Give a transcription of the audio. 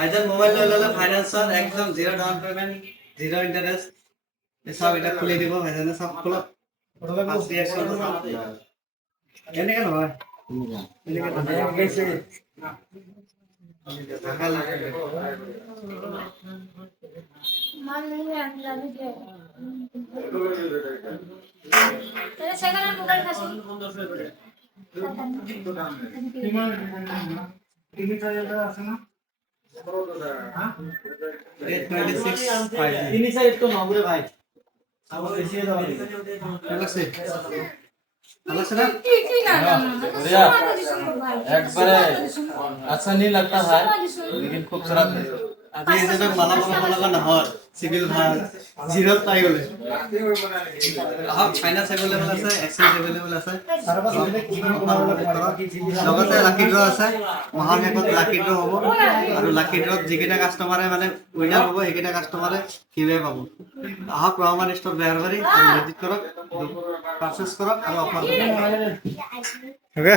ভাইজান মোবাইল ললে ফাইন্যান্সার একদম zero down payment zero interest সব এটা খুলে দিব ভাইজান সব খুলো ফার্স্ট রিঅ্যাকশন এনে কেন ভাই এনে কেন গেছে টাকা লাগে মান নেই আনলা দিতে तेरे सेकंड हैंड मोबाइल का सी टीवी চাইলে আছে না 826 ইনি সাইড তো নম্বরে ভাই আমার বেশি দাও ঠিক আছে আলাস না भैया একবারে अच्छा नहीं लगता है लेकिन खूबसूरत है আদি যেটা মালা মালা না হয় সিভিল ভাল জিরো পাই গলে আপ ফাইনান্স अवेलेबल আছে এক্সচেঞ্জ अवेलेबल আছে লগতে লাকি ড্ৰ আছে মহান হেকত লাকি ড্ৰ হ'ব আৰু লাকি ড্ৰত যিকেইটা কাস্টমাৰে মানে উইনাৰ হ'ব সেইকেইটা কাস্টমাৰে কিবে পাব আহক ৰহমান ষ্টৰ বেয়াৰবাৰী ভিজিট কৰক পাৰচেজ কৰক আৰু অফাৰ ওকে